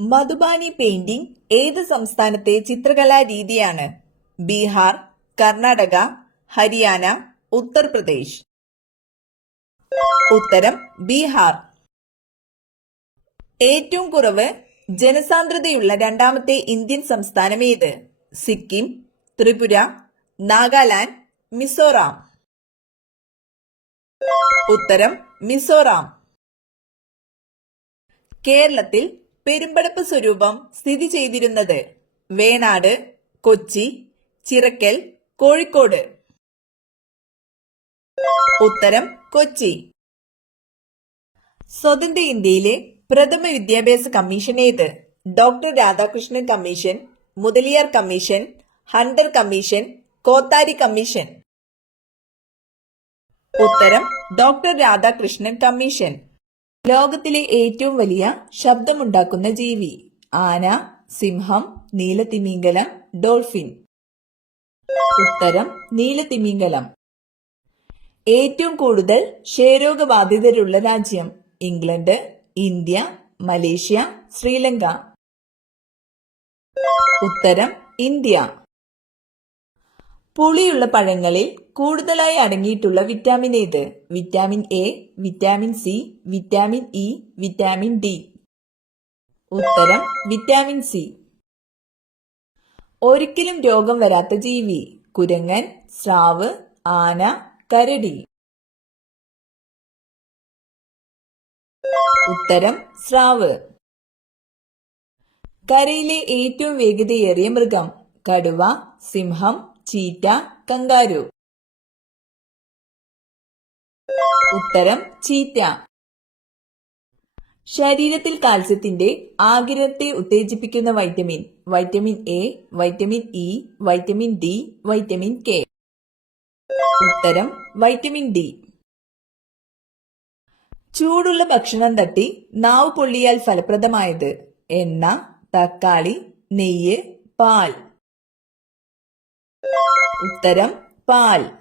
Madhubani painting ഏത് സംസ്ഥാനത്തെ ചിത്രകലാ രീതിയാണ്? ബീഹാർ, കർണാടക, ഹരിയാന, ഉത്തർപ്രദേശ്. ഉത്തരം ബീഹാർ. ഏറ്റവും കുറവ് ജനസാന്ദ്രതയുള്ള രണ്ടാമത്തെ ഇന്ത്യൻ സംസ്ഥാനം ഏത്? സിക്കിം, ത്രിപുര, നാഗാലാൻഡ്, മിസോറാം. ഉത്തരം മിസോറാം. കേരളത്തിൽ പെരുമ്പടപ്പ് സ്വരൂപം സ്ഥിതി ചെയ്തിരുന്നത് വേണാട്, കൊച്ചി, ചിറക്കൽ, കോഴിക്കോട്. ഉത്തരം കൊച്ചി. സ്വതന്ത്ര ഇന്ത്യയിലെ പ്രഥമ വിദ്യാഭ്യാസ കമ്മീഷൻ ഏത്? Doctor Radhakrishnan commission, Mudaliar commission, Hunter commission, Kothari commission. ഉത്തരം ഡോക്ടർ രാധാകൃഷ്ണൻ കമ്മീഷൻ. ലോകത്തിലെ ഏറ്റവും വലിയ ശബ്ദമുണ്ടാക്കുന്ന ജീവി? ആന, സിംഹം, നീലത്തിമിംഗലം, ഡോൾഫിൻ. ഉത്തരം നീലത്തിമിംഗലം. ഏറ്റവും കൂടുതൽ ക്ഷയരോഗബാധിതരുള്ള രാജ്യം? England, India, Malaysia, Sri Lanka. ഉത്തരം ഇന്ത്യ. പുളിയുള്ള പഴങ്ങളിൽ കൂടുതലായി അടങ്ങിയിട്ടുള്ള വിറ്റാമിൻ ഏത്? Vitamin A, vitamin C, vitamin E, vitamin D. ഉത്തരം വിറ്റാമിൻ സി. ഒരിക്കലും രോഗം വരാത്ത ജീവി? കുരങ്ങൻ, സ്രാവ്, ആന, കരടി. ഉത്തരം സ്രാവ്. കരയിലെ ഏറ്റവും വേഗതയേറിയ മൃഗം? കടുവ, സിംഹം, ചീറ്റ, കങ്കാരു. ഉത്തരം ചീറ്റ. ശരീരത്തിൽ കാൽസ്യത്തിന്റെ ആഗിരണത്തെ ഉത്തേജിപ്പിക്കുന്ന vitamin? Vitamin A, vitamin E, vitamin D, vitamin K. ഉത്തരം വൈറ്റമിൻ ഡി. ചൂടുള്ള ഭക്ഷണം തട്ടി നാവ് പൊള്ളിയാൽ ഫലപ്രദമായത്? എണ്ണ, തക്കാളി, നെയ്യ്, പാൽ. ഉത്തരം പാൽ.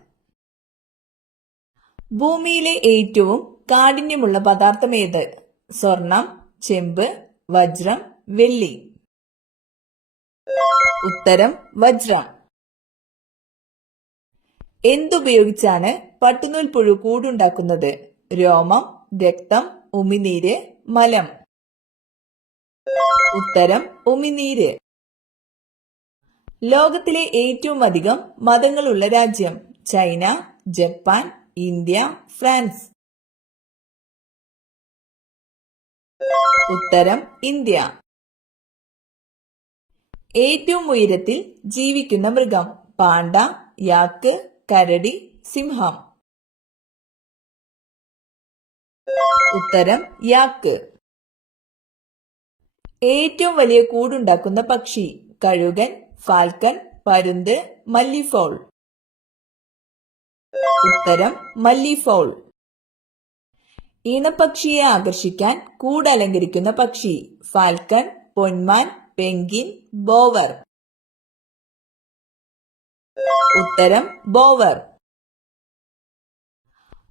ഭൂമിയിലെ ഏറ്റവും കാഠിന്യമുള്ള പദാർത്ഥം ഏത്? സ്വർണം, ചെമ്പ്, വജ്രം, വെള്ളി. ഉത്തരം വജ്രം. എന്തുപയോഗിച്ചാണ് പട്ടുനൂൽ പുഴു കൂടുണ്ടാക്കുന്നത്? രോമം, രക്തം, ഉമിനീര്, മലം. ഉത്തരം ഉമിനീര്. ലോകത്തിലെ ഏറ്റവും അധികം മതങ്ങളുള്ള രാജ്യം? China, Japan, India, France. ഉത്തരം ഇന്ത്യ. ഏറ്റവും ഉയരത്തിൽ ജീവിക്കുന്ന മൃഗം? പാണ്ട, യാക്ക്, കരടി, സിംഹം. ഉത്തരം യാക്ക്. ഏറ്റവും വലിയ കൂടുണ്ടാക്കുന്ന പക്ഷി? കഴുകൻ, ഫാൽക്കൺ, പരുന്ത്, മല്ലിഫോൾ. ഉത്തരം മല്ലിഫോൾ. ഇണപക്ഷിയെ ആകർഷിക്കാൻ കൂട് അലങ്കരിക്കുന്ന പക്ഷി? ഫാൽക്കൺ, പൊന്മാൻ, പെൻഗിൻ, ബോവർ. ഉത്തരം ബോവർ.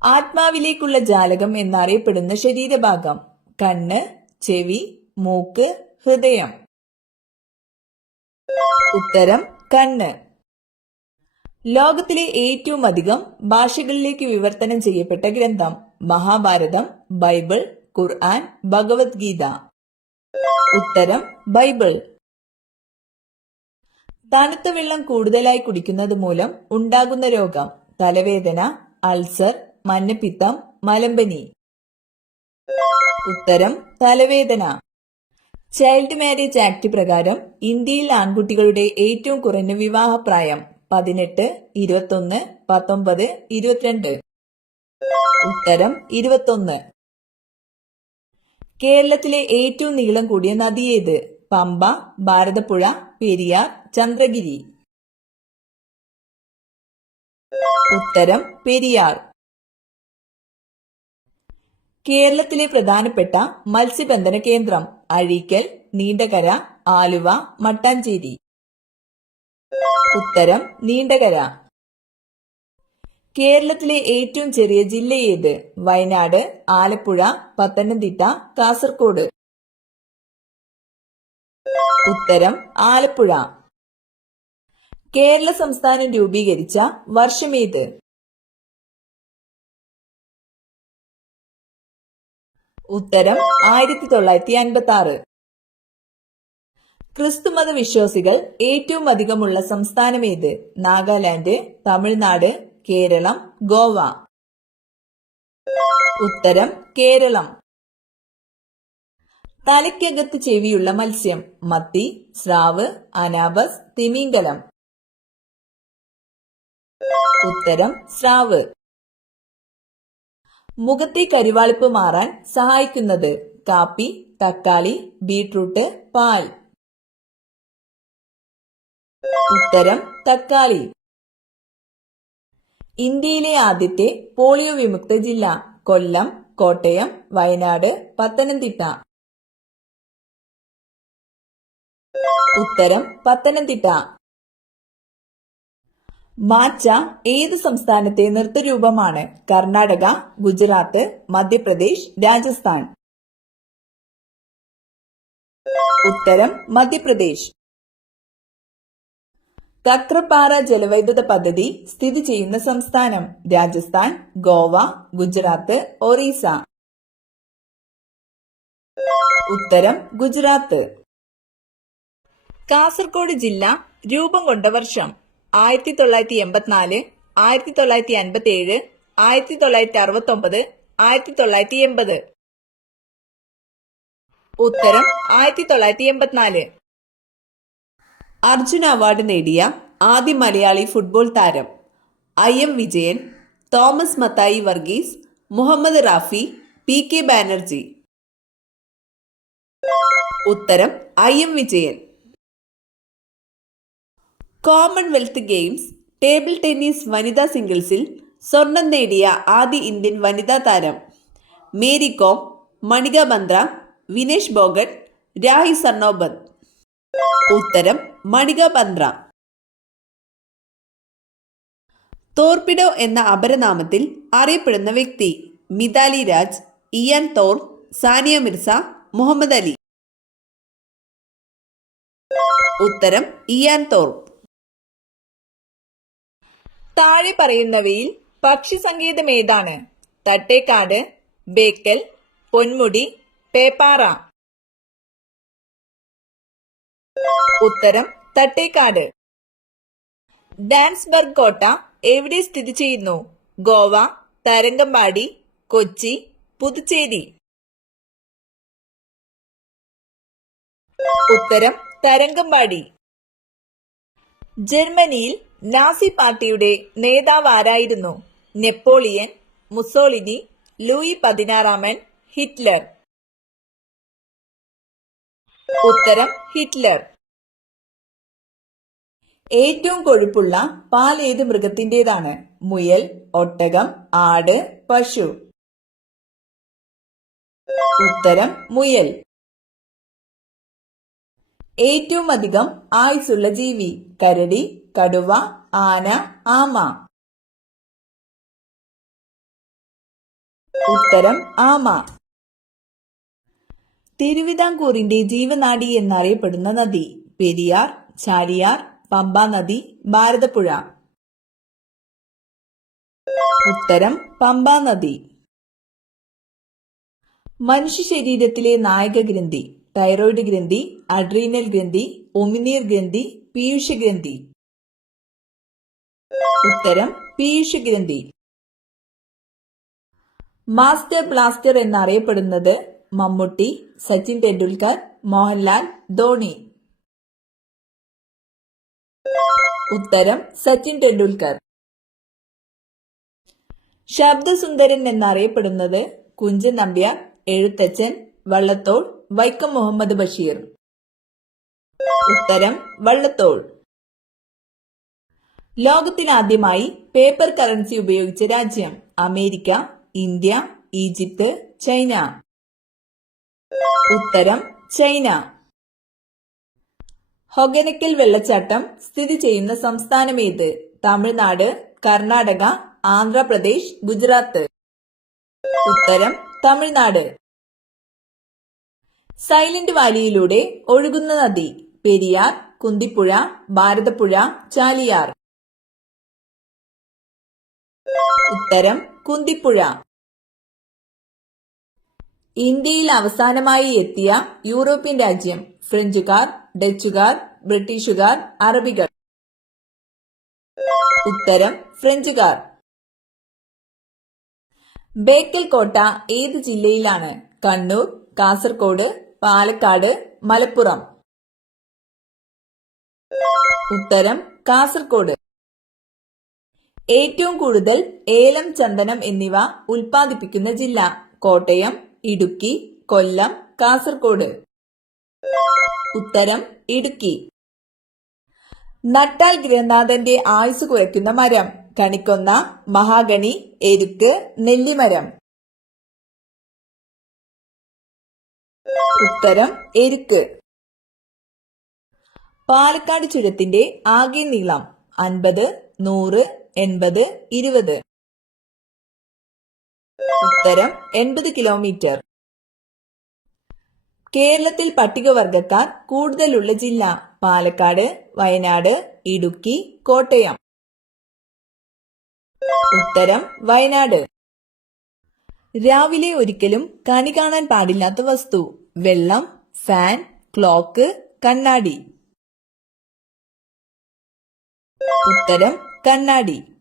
ആത്മാവിലേക്കുള്ള ജാലകം എന്നറിയപ്പെടുന്ന ശരീരഭാഗം? കണ്ണ്, ചെവി, മൂക്ക്, ഹൃദയം. ഉത്തരം കണ്ണ്. ലോകത്തിലെ ഏറ്റവും അധികം ഭാഷകളിലേക്ക് വിവർത്തനം ചെയ്യപ്പെട്ട ഗ്രന്ഥം? മഹാഭാരതം, ബൈബിൾ, ഖുർആൻ, ഭഗവത്ഗീത. ഉത്തരം ബൈബിൾ. തണുത്ത വെള്ളം കൂടുതലായി കുടിക്കുന്നത് മൂലം ഉണ്ടാകുന്ന രോഗം? തലവേദന, അൾസർ, മഞ്ഞപ്പിത്തം, മലമ്പനി. ഉത്തരം തലവേദന. ചൈൽഡ് മാരേജ് ആക്ട് പ്രകാരം ഇന്ത്യയിൽ ആൺകുട്ടികളുടെ ഏറ്റവും കുറഞ്ഞ വിവാഹപ്രായം? 18, 21, 19, 22. ഉത്തരം 21. കേരളത്തിലെ ഏറ്റവും നീളം കൂടിയ നദി ഏത്? പമ്പ, ഭാരതപ്പുഴ, പെരിയാർ, ചന്ദ്രഗിരി. ഉത്തരം പെരിയാർ. കേരളത്തിലെ പ്രധാനപ്പെട്ട മത്സ്യബന്ധന കേന്ദ്രം? അഴീക്കൽ, നീണ്ടകര, ആലുവ, മട്ടാഞ്ചേരി. ഉത്തരം നീണ്ടകര. കേരളത്തിലെ ഏറ്റവും ചെറിയ ജില്ല ഏത്? വയനാട്, ആലപ്പുഴ, പത്തനംതിട്ട, കാസർഗോഡ്. ഉത്തരം ആലപ്പുഴ. കേരള സംസ്ഥാനം രൂപീകരിച്ച വർഷമേത്? ഉത്തരം 1956. ക്രിസ്തുമത വിശ്വാസികൾ ഏറ്റവും അധികമുള്ള സംസ്ഥാനമേത്? നാഗാലാൻഡ്, തമിഴ്നാട്, കേരളം, ഗോവ. ഉത്തരം കേരളം. തലയ്ക്കകത്ത് ചെവിയുള്ള മത്സ്യം? മത്തി, സ്രാവ്, അനാബസ്, തിമിംഗലം. ഉത്തരം സ്രാവ്. മുഖത്തെ കരിവാളിപ്പ് മാറാൻ സഹായിക്കുന്നത്? കാപ്പി, തക്കാളി, ബീട്രൂട്ട്, പാൽ. ഉത്തരം തക്കാളി. ഇന്ത്യയിലെ ആദ്യത്തെ പോളിയോ വിമുക്ത ജില്ല? കൊല്ലം, കോട്ടയം, വയനാട്, പത്തനംതിട്ട. ഉത്തരം പത്തനംതിട്ട. മാച്ച ഏത് സംസ്ഥാനത്തെ നൃത്തരൂപമാണ്? കർണാടക, ഗുജറാത്ത്, മധ്യപ്രദേശ്, രാജസ്ഥാൻ. ഉത്തരം മധ്യപ്രദേശ്. കക്രപ്പാറ ജലവൈദ്യുത പദ്ധതി സ്ഥിതി ചെയ്യുന്ന സംസ്ഥാനം? രാജസ്ഥാൻ, ഗോവ, ഗുജറാത്ത്, ഒറീസ. ഉത്തരം ഗുജറാത്ത്. കാസർഗോഡ് ജില്ല രൂപം കൊണ്ട വർഷം? 1984, 1957, 1969, 1980. ഉത്തരം 1984. അർജുന അവാർഡ് നേടിയ ആദ്യ മലയാളി ഫുട്ബോൾ താരം? IM Vijayan, Thomas Mathai Varghese, Mohammed Rafi, PK Banerjee. ഉത്തരം IM Vijayan. Commonwealth games table tennis വനിതാ സിംഗിൾസിൽ സ്വർണം നേടിയ ആദ്യ ഇന്ത്യൻ വനിതാ താരം? മേരി കോം, മണിക ബന്ദ്ര, വിനേഷ് ഫോഗട്ട്, രാഹി സർണോബത്ത്. ഉത്തരം മണിക ബന്ദ്ര. തോർപിഡോ എന്ന അപരനാമത്തിൽ അറിയപ്പെടുന്ന വ്യക്തി? Mithali Raj, Ian Thorpe, Sania Mirza, Muhammad Ali. ഉത്തരം ഇയാൻ തോർ. താഴെ പറയുന്നവയിൽ പക്ഷി സങ്കേതം ഏതാണ്? തട്ടേക്കാട്, ബേക്കൽ, പൊന്മുടി, പേപ്പാറ. ഉത്തരം തട്ടേക്കാട്. ഡാൻസ്ബർഗ് കോട്ട എവിടെ സ്ഥിതി ചെയ്യുന്നു? ഗോവ, തരംഗമ്പാടി, കൊച്ചി, പുതുച്ചേരി. ഉത്തരം തരംഗമ്പാടി. ജർമ്മനിയിൽ നാസി പാർട്ടിയുടെ നേതാവ് ആരായിരുന്നു? Napoleon, Mussolini, Louis 16, Hitler. ഉത്തരം ഹിറ്റ്ലർ. ഏറ്റവും കൊഴുപ്പുള്ള പാൽ ഏത് മൃഗത്തിൻ്റെതാണ്? മുയൽ, ഒട്ടകം, ആട്, പശു. ഉത്തരം മുയൽ. ഏറ്റവും അധികം ആയുസ്സുള്ള ജീവി? കരടി, കടുവ, ആന, ആമ. ഉത്തരം ആമ. തിരുവിതാംകൂറിന്റെ ജീവനാഡി എന്നറിയപ്പെടുന്ന നദി? പെരിയാർ, ചാലിയാർ, പമ്പ നദി, ഭാരതപ്പുഴ. ഉത്തരം പമ്പ നദി. മനുഷ്യ ശരീരത്തിലെ നായക ഗ്രന്ഥി? തൈറോയിഡ് ഗ്രന്ഥി, അഡ്രീനൽ ഗ്രന്ഥി, ഉമിനീർ ഗ്രന്ഥി, പീയൂഷ ഗ്രന്ഥി. ഉത്തരം പീയൂഷ ഗ്രന്ഥി. മാസ്റ്റർ ബ്ലാസ്റ്റർ എന്നറിയപ്പെടുന്നത്? മമ്മൂട്ടി, സച്ചിൻ ടെണ്ടുൽക്കർ, മോഹൻലാൽ, ധോണി. ഉത്തരം സച്ചിൻ ടെണ്ടുൽക്കർ. ശബ്ദസുന്ദരൻ എന്നറിയപ്പെടുന്നത്? കുഞ്ചൻ നമ്പ്യാർ, എഴുത്തച്ഛൻ, വള്ളത്തോൾ, വൈക്കം മുഹമ്മദ് ബഷീർ. ഉത്തരം വള്ളത്തോൾ. ലോകത്തിലാദ്യമായി പേപ്പർ കറൻസി ഉപയോഗിച്ച രാജ്യം? America, India, Egypt, China. ഉത്തരം ചൈന. ഹൊഗനക്കൽ വെള്ളച്ചാട്ടം സ്ഥിതി ചെയ്യുന്ന സംസ്ഥാനമേത്? തമിഴ്നാട്, കർണാടക, ആന്ധ്രാപ്രദേശ്, ഗുജറാത്ത്. ഉത്തരം തമിഴ്നാട്. സൈലന്റ് വാലിയിലൂടെ ഒഴുകുന്ന നദി പെരിയാർ, കുന്തിപ്പുഴ, ഭാരതപ്പുഴ, ചാലിയാർ. ഉത്തരം കുന്തിപ്പുഴ. ഇന്ത്യയിൽ അവസാനമായി എത്തിയ യൂറോപ്യൻ രാജ്യം ഫ്രഞ്ചുകാർ, ഡച്ചുകാർ, ബ്രിട്ടീഷുകാർ, അറബികൾ. ഉത്തരം ഫ്രഞ്ചുകാർ. ബേക്കൽ കോട്ട ഏത് ജില്ലയിലാണ്? കണ്ണൂർ, കാസർഗോഡ്, പാലക്കാട്, മലപ്പുറം. ഉത്തരം കാസർഗോഡ്. ഏറ്റവും കൂടുതൽ ഏലം, ചന്ദനം എന്നിവ ഉൽപ്പാദിപ്പിക്കുന്ന ജില്ല? കോട്ടയം, ഇടുക്കി, കൊല്ലം, കാസർഗോഡ്. ഉത്തരം ഇടുക്കി. നട്ടാൽ ഗൃഹനാഥന്റെ ആയുസ് കുറയ്ക്കുന്ന മരം? കണിക്കൊന്ന, മഹാഗണി, എരുക്ക്, നെല്ലിമരം. ഉത്തരം എരുക്ക്. പാലക്കാട് ചുരത്തിന്റെ ആകെ നീളം? 50, 100, 80, 20. ഉത്തരം 80 കിലോമീറ്റർ. കേരളത്തിൽ പട്ടികവർഗക്കാർ കൂടുതലുള്ള ജില്ല? പാലക്കാട്, വയനാട്, ഇടുക്കി, കോട്ടയം. ഉത്തരം വയനാട്. രാവിലെ ഒരിക്കലും കണി കാണാൻ പാടില്ലാത്ത വസ്തു? വെള്ളം, ഫാൻ, ക്ലോക്ക്, കണ്ണാടി. ഉത്തരം കണ്ണാടി.